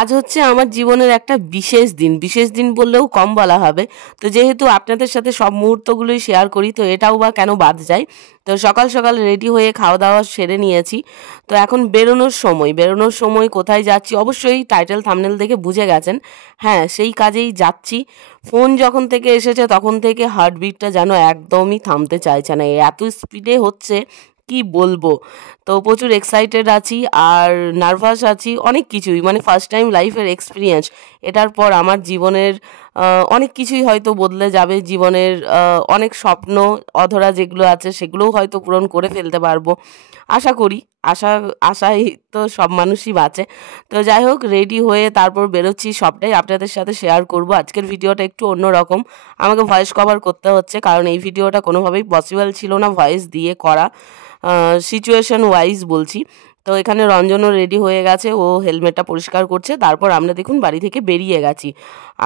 আজ হচ্ছে আমার জীবনের একটা বিশেষ দিন বললেও কম বলা হবে। তো যেহেতু আপনাদের সাথে সব মুহূর্তগুলোই শেয়ার করি, তো এটাও বা কেন বাদ যায়। তো সকাল সকাল রেডি হয়ে খাওয়া দাওয়া সেরে নিয়েছি। তো এখন বেরোনোর সময় কোথায় যাচ্ছি অবশ্যই টাইটেল থাম্বনেল দেখে বুঝে গেছেন। হ্যাঁ, সেই কাজেই যাচ্ছি। ফোন যখন থেকে এসেছে তখন থেকে হার্টবিটটা যেন একদমই থামতে চাইছে না, এত স্পিডে হচ্ছে কি বলবো। তো প্রচুর এক্সাইটেড আছি আর নার্ভাস আছি, অনেক কিছুই, মানে ফার্স্ট টাইম লাইফের এক্সপিরিয়েন্স। এটার পর আমার জীবনের অনেক কিছুই হয়তো বদলে যাবে। জীবনের অনেক স্বপ্ন অধরা যেগুলো আছে সেগুলোও হয়তো পূরণ করে ফেলতে পারবো, আশা করি। আশাই তো সব মানুষই বাঁচে। তো যাই হোক, রেডি হয়ে তারপর বেরোচ্ছি, সবটাই আপনাদের সাথে শেয়ার করব। আজকের ভিডিওটা একটু অন্যরকম, আমাকে ভয়েস কভার করতে হচ্ছে কারণ এই ভিডিওটা কোনোভাবেই পসিবল ছিল না ভয়েস দিয়ে করা, সিচুয়েশন ওয়াইজ বলছি। তো এখানে রঞ্জনও রেডি হয়ে গেছে, ও হেলমেটটা পরিষ্কার করছে। তারপর আমরা দেখুন বাড়ি থেকে বেরিয়ে গেছি।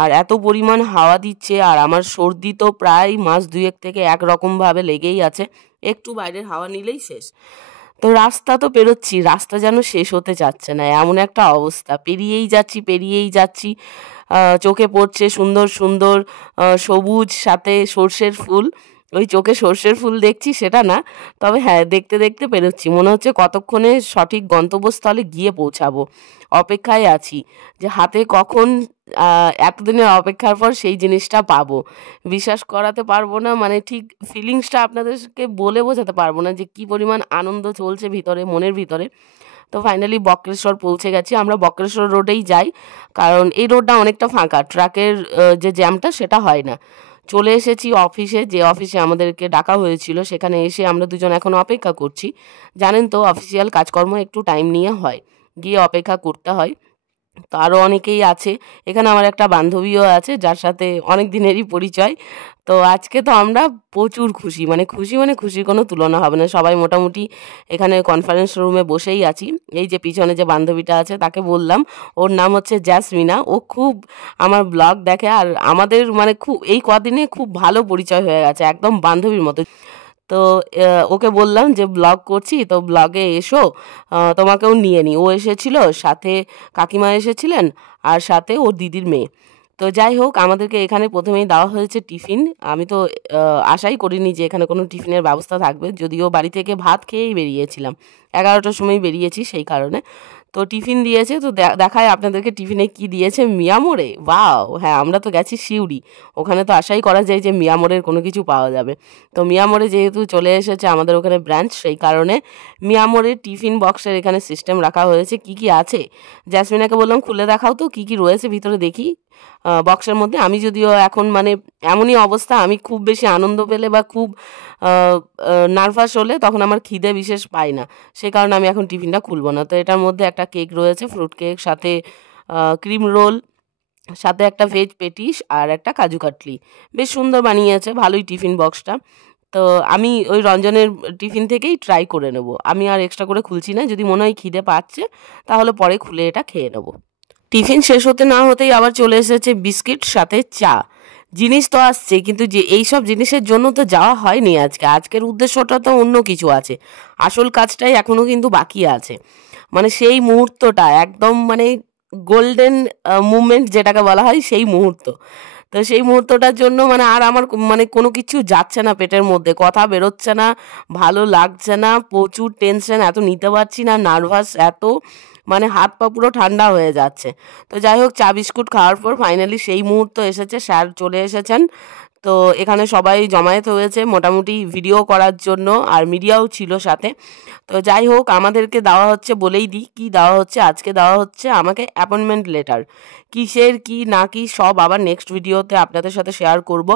আর এত পরিমাণ হাওয়া দিচ্ছে, আর আমার সর্দি তো প্রায় মাস দুয়েক থেকে একরকমভাবে লেগেই আছে, একটু বাইরের হাওয়া নিলেই শেষ। তো রাস্তা তো পেরোচ্ছি, রাস্তা যেন শেষ হতে চাচ্ছে না, এমন একটা অবস্থা। পেরিয়েই যাচ্ছি। চোখে পড়ছে সুন্দর সুন্দর সবুজ, সাথে সর্ষের ফুল। ওই চোখে সর্ষের ফুল দেখছি সেটা না, তবে হ্যাঁ, দেখতে দেখতে পেরোচ্ছি। মনে হচ্ছে কতক্ষণে সঠিক গন্তব্যস্থলে গিয়ে পৌঁছাবো। অপেক্ষায় আছি যে হাতে কখন এতদিনের অপেক্ষার পর সেই জিনিসটা পাবো। বিশ্বাস করাতে পারবো না, মানে ঠিক ফিলিংসটা আপনাদেরকে বলে বোঝাতে পারবো না যে কি পরিমাণ আনন্দ চলছে ভিতরে, মনের ভিতরে। তো ফাইনালি বক্রেশ্বর পৌঁছে গেছি। আমরা বক্রেশ্বর রোডেই যাই কারণ এই রোডটা অনেকটা ফাঁকা, ট্রাকের যে জ্যামটা সেটা হয় না। চলে এসেছি অফিসে, যে অফিসে আমাদেরকে ডাকা হয়েছিল সেখানে এসে আমরা দুজন এখন অপেক্ষা করছি। জানেন তো অফিসিয়াল কাজকর্ম একটু টাইম নিয়ে হয়, গিয়ে অপেক্ষা করতে হয়। তো আরও অনেকেই আছে, এখানে আমার একটা বান্ধবীও আছে যার সাথে অনেক দিনেরই পরিচয়। তো আজকে তো আমরা প্রচুর খুশি, মানে খুশির কোনো তুলনা হবে না। সবাই মোটামুটি এখানে কনফারেন্স রুমে বসেই আছি। এই যে পিছনে যে বান্ধবীটা আছে তাকে বললাম, ওর নাম হচ্ছে জ্যাসমিনা। ও খুব আমার ব্লগ দেখে, আর আমাদের মানে খুব এই কদিনে খুব ভালো পরিচয় হয়ে গেছে, একদম বান্ধবীর মতো। তো ওকে বললাম যে ব্লগ করছি, তো ব্লগে এসো, তোমাকেও নিয়ে নিই। ও এসেছিল, সাথে কাকিমা এসেছিলেন, আর সাথে ওর দিদির মেয়ে। তো যাই হোক, আমাদেরকে এখানে প্রথমেই দেওয়া হয়েছে টিফিন। আমি তো আশাই করিনি যে এখানে কোনো টিফিনের ব্যবস্থা থাকবে, যদিও বাড়ি থেকে ভাত খেয়েই বেরিয়েছিলাম, 11টার সময় বেরিয়েছি সেই কারণে। তো টিফিন দিয়েছে, তো দেখায় আপনাদেরকে টিফিনে কি দিয়েছে। মিয়ামোরে, ওয়াও! হ্যাঁ, আমরা তো গেছি সিউড়ি, ওখানে তো আশাই করা যায় যে মিয়ামোরের কোনো কিছু পাওয়া যাবে। তো মিয়ামোরে যেহেতু চলে এসেছে আমাদের ওখানে ব্রাঞ্চ, সেই কারণে মিয়ামোরের টিফিন বক্সের এখানে সিস্টেম রাখা হয়েছে। কি কি আছে জ্যাসমিনাকে বললাম খুলে দেখাও তো কি কি রয়েছে ভিতরে দেখি বক্সের মধ্যে। আমি যদিও এখন মানে এমনই অবস্থা, আমি খুব বেশি আনন্দ পেলে বা খুব নার্ভাস হলে তখন আমার খিদে বিশেষ পাই না, সে কারণে আমি এখন টিফিনটা খুলবো না। তো এটার মধ্যে একটা কেক রয়েছে, ফ্রুট কেক, সাথে ক্রিম রোল, সাথে একটা ভেজ পেটিস আর একটা কাজু কাটলি। বেশ সুন্দর বানিয়েছে, ভালোই টিফিন বক্সটা। তো আমি ওই রঞ্জনের টিফিন থেকেই ট্রাই করে নেব, আমি আর এক্সট্রা করে খুলছি না। যদি মনে হয় খিদে পাচ্ছে তাহলে পরে খুলে এটা খেয়ে নেব। টিফিন শেষ হতে না হতেই আবার চলে এসেছে বিস্কিট, সাথে চা। জিনিস তো আসছে, কিন্তু যে এইসব জিনিসের জন্য তো যাওয়া হয়নি আজকের উদ্দেশ্যটা তো অন্য কিছু আছে। আসল কাজটাই এখনও কিন্তু বাকি আছে, মানে সেই মুহূর্তটা একদম মানে গোল্ডেন মুভমেন্ট যেটাকে বলা হয়, সেই মুহূর্ত। তো সেই মুহূর্তটার জন্য মানে আর আমার মানে কোনো কিছু যাচ্ছে না পেটের মধ্যে, কথা বেরোচ্ছে না, ভালো লাগছে না, প্রচুর টেনশন, এত নিতে পারছি না, নার্ভাস এত, মানে হাত পা পুরো ঠান্ডা হয়ে যাচ্ছে। তো যাই হোক, চা বিস্কুট খাওয়ার পর ফাইনালি সেই মুহূর্ত এসেছে, স্যার চলে এসেছেন। তো এখানে সবাই জমায়েত হয়েছে মোটামুটি ভিডিও করার জন্য, আর মিডিয়াও ছিল সাথে। তো যাই হোক, আমাদেরকে দেওয়া হচ্ছে, বলেই দিই কী দেওয়া হচ্ছে। আজকে দেওয়া হচ্ছে আমাকে অ্যাপয়েন্টমেন্ট লেটার। কিসের কি না কি সব আবার নেক্সট ভিডিওতে আপনাদের সাথে শেয়ার করব।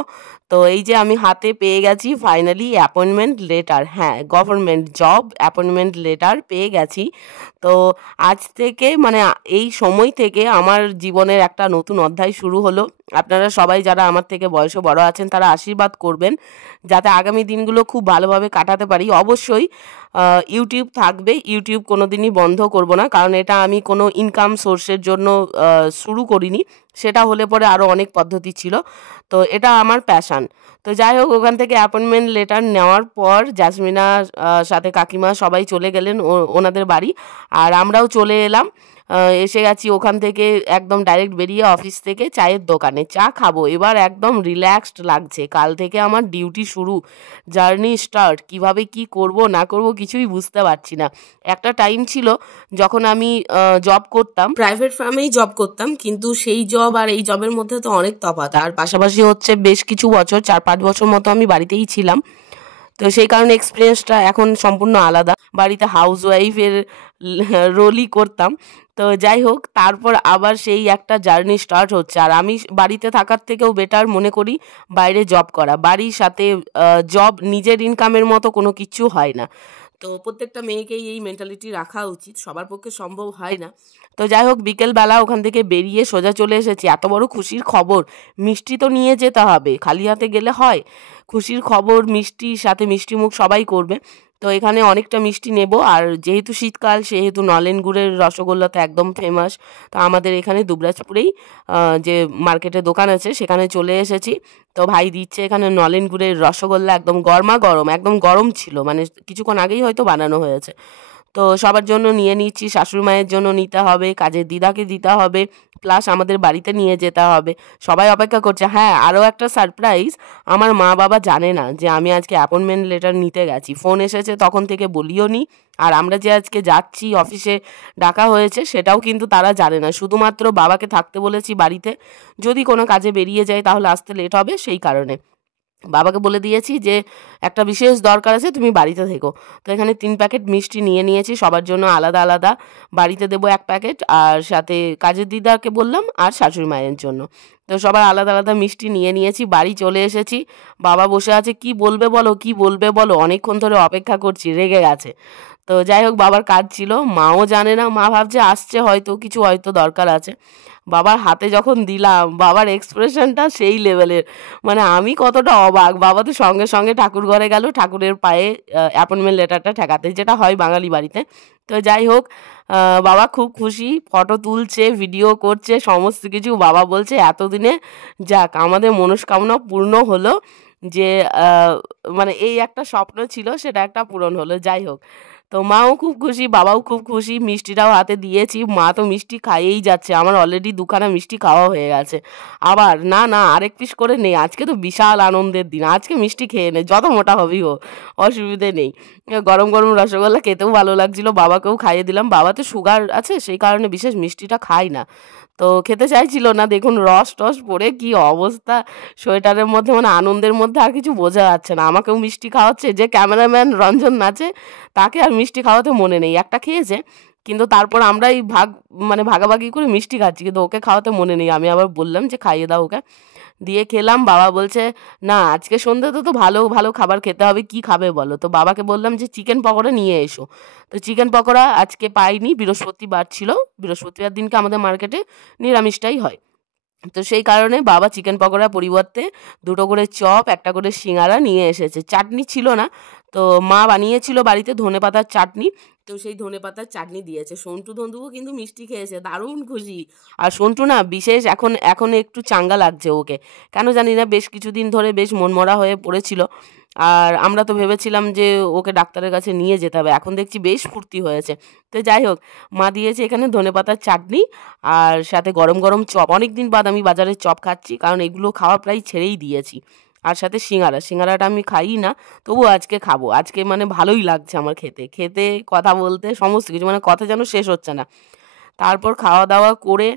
তো এই যে আমি হাতে পেয়ে গেছি ফাইনালি অ্যাপয়েন্টমেন্ট লেটার, হ্যাঁ, গভর্নমেন্ট জব অ্যাপয়েন্টমেন্ট লেটার পেয়ে গেছি। তো আজ থেকে মানে এই সময় থেকে আমার জীবনের একটা নতুন অধ্যায় শুরু হলো। আপনারা সবাই যারা আমার থেকে বয়সে বড় আছেন তারা আশীর্বাদ করবেন যাতে আগামী দিনগুলো খুব ভালোভাবে কাটাতে পারি। অবশ্যই ইউটিউব থাকবে, ইউটিউব কোনো দিনই বন্ধ করব না, কারণ এটা আমি কোনো ইনকাম সোর্সের জন্য শুরু করিনি, সেটা হলে পরে আরও অনেক পদ্ধতি ছিল। তো এটা আমার প্যাশান। তো যাই হোক, ওখান থেকে অ্যাপয়েন্টমেন্ট লেটার নেওয়ার পর জাসমিনা সাথে কাকিমা সবাই চলে গেলেন ওনাদের বাড়ি, আর আমরাও চলে এলাম এসে গেছি ওখান থেকে একদম ডাইরেক্ট বেরিয়ে অফিস থেকে চায়ের দোকানে চা খাবো। এবার একদম রিল্যাক্সড লাগছে, কাল থেকে আমার ডিউটি শুরু, জার্নি স্টার্ট। কিভাবে কি করব না করব কিছুই বুঝতে পারছি না। একটা টাইম ছিল যখন আমি জব করতাম, প্রাইভেট ফার্মেই জব করতাম, কিন্তু সেই জব আর এই জবের মধ্যে তো অনেক তফাৎ। আর পাশাপাশি হচ্ছে বেশ কিছু বছর 4-5 বছর মতো আমি বাড়িতেই ছিলাম, তো সেই কারণে এক্সপিরিয়েন্সটা এখন সম্পূর্ণ আলাদা। বাড়িতে হাউস ওয়াইফের রোলই করতাম। তো যাই হোক, তারপর আবার সেই একটা জার্নি স্টার্ট হচ্ছে। আর আমি বাড়িতে থাকার থেকেও বেটার মনে করি বাইরে জব করা। বাড়ির সাথে জব নিজের ইনকামের মতো কোনো কিছু হয় না। তো প্রত্যেকটা মেয়েকেই এই মেন্টালিটি রাখা উচিত, সবার পক্ষে সম্ভব হয় না। তো যাই হোক, বিকেলবেলা ওখান থেকে বেরিয়ে সোজা চলে এসেছি। এত বড় খুশির খবর, মিষ্টি তো নিয়ে যেতে হবে, খালি হাতে গেলে হয়? খুশির খবর, মিষ্টির সাথে মিষ্টি মুখ সবাই করবে। তো এখানে অনেকটা মিষ্টি নেব, আর যেহেতু শীতকাল সেহেতু নলেন গুড়ের রসগোল্লা তো একদম ফেমাস। তো আমাদের এখানে দুবরাজপুরেই যে মার্কেটে দোকান আছে সেখানে চলে এসেছি। তো ভাই দিচ্ছে এখানে নলেন গুড়ের রসগোল্লা, একদম গরমা গরম, একদম গরম ছিল, মানে কিছুক্ষণ আগেই হয়তো বানানো হয়েছে। তো সবার জন্য নিয়ে নিচ্ছি, শাশুড়ি মায়ের জন্য নিতে হবে, কাজের দিদাকে দিতে হবে, প্লাস আমাদের বাড়িতে নিয়ে যেতে হবে। সবাই অপেক্ষা করছে। হ্যাঁ, আরও একটা সারপ্রাইজ, আমার মা বাবা জানে না যে আমি আজকে অ্যাপয়েন্টমেন্ট লেটার নিতে গেছি। ফোন এসেছে তখন থেকে বলিও নি। আর আমরা যে আজকে যাচ্ছি অফিসে ডাকা হয়েছে সেটাও কিন্তু তারা জানে না। শুধুমাত্র বাবাকে থাকতে বলেছি বাড়িতে, যদি কোনো কাজে বেরিয়ে যায় তাহলে আসতে লেট হবে, সেই কারণে বাবাকে বলে দিয়েছি যে একটা বিশেষ দরকার আছে, তুমি বাড়িতে থেকো। তো এখানে 3 প্যাকেট মিষ্টি নিয়ে নিয়েছি, সবার জন্য আলাদা আলাদা। বাড়িতে দেবো 1 প্যাকেট, আর সাথে কাজের দিদাকে বললাম, আর শাশুড়ি মায়ের জন্য। তো সবার আলাদা আলাদা মিষ্টি নিয়ে নিয়েছি, বাড়ি চলে এসেছি। বাবা বসে আছে, কি বলবে বলো, কি বলবে বলো, অনেকক্ষণ ধরে অপেক্ষা করছি, রেগে গেছে। তো যাই হোক, বাবার কাজ ছিল, মাও জানে না, মা ভাবছে আসছে হয়তো কিছু, হয়তো দরকার আছে। বাবার হাতে যখন দিলাম, বাবার এক্সপ্রেশনটা সেই লেভেলের, মানে আমি কতটা অবাক। বাবা তো সঙ্গে সঙ্গে ঠাকুর ঘরে গেল, ঠাকুরের পায়ে অ্যাপয়েন্টমেন্ট লেটারটা ঠেকাতে, যেটা হয় বাঙালি বাড়িতে। তো যাই হোক, বাবা খুব খুশি, ফটো তুলছে, ভিডিও করছে, সমস্ত কিছু। বাবা বলছে এতদিনে যাক আমাদের মনস্কামনা পূর্ণ হলো, যে মানে এই একটা স্বপ্ন ছিল সেটা একটা পূরণ হলো। যাই হোক, তো মাও খুব খুশি, বাবাও খুব খুশি, মিষ্টিটাও হাতে দিয়েছি। মা তো মিষ্টি খাইয়েই যাচ্ছে, আমার অলরেডি 2খানা মিষ্টি খাওয়া হয়ে গেছে। আবার না না, আরেক পিস করে নেই, আজকে তো বিশাল আনন্দের দিন, আজকে মিষ্টি খেয়ে নে, যত মোটা হবি হো, অসুবিধে নেই। গরম গরম রসগোল্লা খেতেও ভালো লাগছিল, বাবাকেও খাইয়ে দিলাম। বাবা তো সুগার আছে, সেই কারণে বিশেষ মিষ্টিটা খায় না, তো খেতে চাইছিল না। দেখুন রস টস পড়ে কি অবস্থা সোয়েটারের মধ্যে, মানে আনন্দের মধ্যে আর কিছু বোঝা যাচ্ছে না। আমাকেও মিষ্টি খাওয়াচ্ছে, যে ক্যামেরাম্যান রঞ্জন নাচে তাকে আর মিষ্টি খাওয়াতে মনে নেই, একটা খেয়েছে, কিন্তু তারপর আমরাই মানে ভাগাভাগি করে মিষ্টি খাচ্ছি, কিন্তু ওকে খাওয়াতে মনে নেই। আমি আবার বললাম যে খাইয়ে দাও ওকে, দিয়ে খেলাম। বাবা বলছে না আজকে সন্ধ্যাতে তো ভালো ভালো খাবার খেতে হবে, কি খাবে বলো? তো বাবাকে বললাম যে চিকেন পকোড়া নিয়ে এসো। তো চিকেন পকোড়া আজকে পাইনি, বৃহস্পতিবার ছিল, বৃহস্পতিবার দিনকে আমাদের মার্কেটে নিরামিষটাই হয়। তো সেই কারণে বাবা চিকেন পকোড়ার পরিবর্তে 2টো করে চপ, একটা করে সিঙ্গারা নিয়ে এসেছে। চাটনি ছিল না, তো মা বানিয়েছিল বাড়িতে ধনেপাতার চাটনি, তো সেই ধনেপাতার চাটনি দিয়েছে। সন্টু ধন্দুও কিন্তু মিষ্টি খেয়েছে, দারুণ খুশি। আর সন্টু না বিশেষ এখন এখন একটু চাঙ্গা লাগছে ওকে, কেন জানি না, বেশ কিছুদিন ধরে বেশ মনমরা হয়ে পড়েছিল। আর আমরা তো ভেবেছিলাম যে ওকে ডাক্তারের কাছে নিয়ে যেতে হবে, এখন দেখছি বেশ ফুর্তি হয়েছে। তো যাই হোক, মা দিয়েছে এখানে ধনেপাতার চাটনি, আর সাথে গরম গরম চপ। অনেক দিন বাদ আমি বাজারে চপ খাচ্ছি, কারণ এগুলো খাওয়া প্রায় ছেড়েই দিয়েছি। আর সাথে সিঙ্গারাটা আমি খাই না, তবু আজকে খাবো। আজকে মানে ভালোই লাগছে আমার খেতে খেতে, কথা বলতে, সমস্ত কিছু, মানে কথা যেন শেষ হচ্ছে না। তারপর খাওয়া দাওয়া করে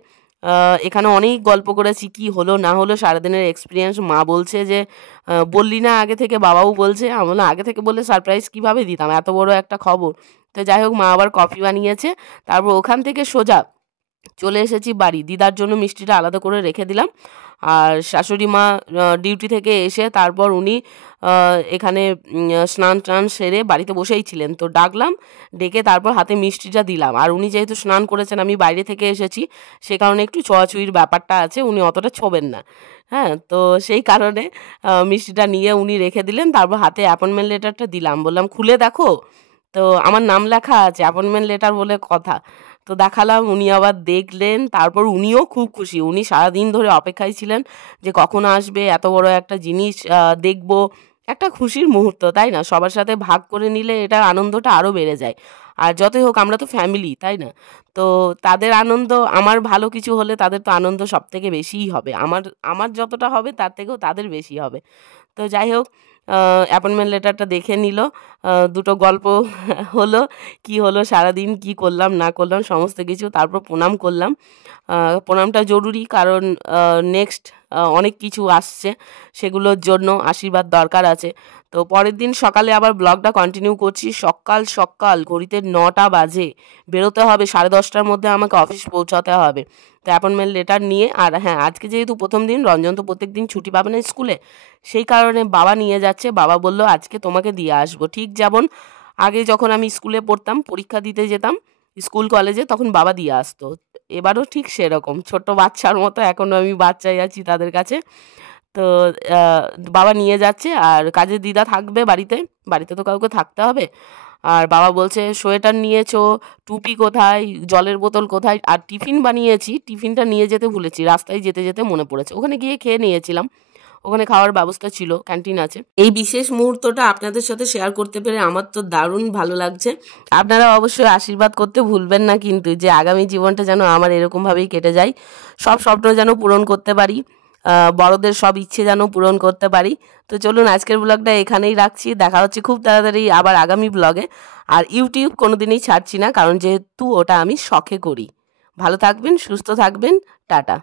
এখানে অনেক গল্প করেছি, কি হলো না হলো সারাদিনের এক্সপিরিয়েন্স। মা বলছে যে বললি না আগে থেকে? বাবাও বলছে, আমি বললাম আগে থেকে বললে সারপ্রাইজ কীভাবে দিতাম, এত বড় একটা খবর। তো যাই হোক, মা আবার কফি বানিয়েছে। তারপর ওখান থেকে সোজা চলে এসেছি বাড়ি, দিদার জন্য মিষ্টিটা আলাদা করে রেখে দিলাম। আর শাশুড়ি মা ডিউটি থেকে এসে তারপর উনি এখানে স্নান টান সেরে বাড়িতে বসেই ছিলেন, তো ডাকলাম, ডেকে তারপর হাতে মিষ্টিটা দিলাম। আর উনি যেহেতু স্নান করেছেন, আমি বাইরে থেকে এসেছি, সে কারণে একটু ছোঁয়াছুঁয়ির ব্যাপারটা আছে, উনি অতটা ছোবেন না। হ্যাঁ, তো সেই কারণে মিষ্টিটা নিয়ে উনি রেখে দিলেন। তারপর হাতে অ্যাপয়েন্টমেন্ট লেটারটা দিলাম, বললাম খুলে দেখো। তো আমার নাম লেখা আছে, অ্যাপয়েন্টমেন্ট লেটার বলে কথা। তো দেখালাম, উনি আবার দেখলেন, তারপর উনিও খুব খুশি। উনি সারাদিন ধরে অপেক্ষায় ছিলেন যে কখন আসবে, এত বড় একটা জিনিস দেখবো, একটা খুশির মুহূর্ত, তাই না? সবার সাথে ভাগ করে নিলে এটা আনন্দটা আরও বেড়ে যায়। আর যতই হোক আমরা তো ফ্যামিলি, তাই না? তো তাদের আনন্দ, আমার ভালো কিছু হলে তাদের তো আনন্দ সবথেকে বেশিই হবে। আমার আমার যতটা হবে তার থেকেও তাদের বেশি হবে। তো যাই হোক, অ্যাপয়েন্টমেন্ট লেটারটা দেখে নিল, দুটো গল্প হলো, কি হলো সারাদিন, কি করলাম না করলাম সমস্ত কিছু। তারপর প্রণাম করলাম। প্রণামটা জরুরি, কারণ নেক্সট অনেক কিছু আসছে, সেগুলোর জন্য আশীর্বাদ দরকার আছে। তো পরের দিন সকালে আবার ব্লগটা কন্টিনিউ করছি। সকাল সকাল ঘড়িতে 9টা বাজে, বেরোতে হবে 10:30টার মধ্যে, আমাকে অফিস পৌঁছাতে হবে। তো অ্যাপয়েন্টমেন্ট লেটার নিয়ে, আর হ্যাঁ, আজকে যেহেতু প্রথম দিন, রঞ্জন তো প্রত্যেক দিন ছুটি পাবে না স্কুলে, সেই কারণে বাবা নিয়ে যাচ্ছে। বাবা বলল আজকে তোমাকে দিয়ে আসবো। ঠিক যেমন আগে যখন আমি স্কুলে পড়তাম, পরীক্ষা দিতে যেতাম স্কুল কলেজে, তখন বাবা দিয়ে আসতো। এবারও ঠিক সেরকম ছোট্ট বাচ্চার মতো এখনও আমি বাচ্চাই আছি তাদের কাছে। তো বাবা নিয়ে যাচ্ছে, আর কাজের দিদা থাকবে বাড়িতে, বাড়িতে তো কাউকে থাকতে হবে। আর বাবা বলছে সোয়েটার নিয়েছো, টুপি কোথায়, জলের বোতল কোথায়, আর টিফিন বানিয়েছি, টিফিনটা নিয়ে যেতে ভুলেছি, রাস্তায় যেতে যেতে মনে পড়েছে। ওখানে গিয়ে খেয়ে নিয়েছিলাম, ওখানে খাওয়ার ব্যবস্থা ছিল, ক্যান্টিন আছে। এই বিশেষ মুহূর্তটা আপনাদের সাথে শেয়ার করতে পেরে আমার তো দারুণ ভালো লাগছে। আপনারা অবশ্যই আশীর্বাদ করতে ভুলবেন না কিন্তু, যে আগামী জীবনটা যেন আমার এরকমভাবেই কেটে যায়, সব স্বপ্ন যেন পূরণ করতে পারি, বড়দের সব ইচ্ছে যেন পূরণ করতে পারি। তো চলুন আজকের ব্লগটা এখানেই রাখছি, দেখা হচ্ছে খুব তাড়াতাড়ি আবার আগামী ব্লগে। আর ইউটিউব কোনোদিনই ছাড়ছি না, কারণ যেহেতু ওটা আমি শখে করি। ভালো থাকবেন, সুস্থ থাকবেন, টাটা।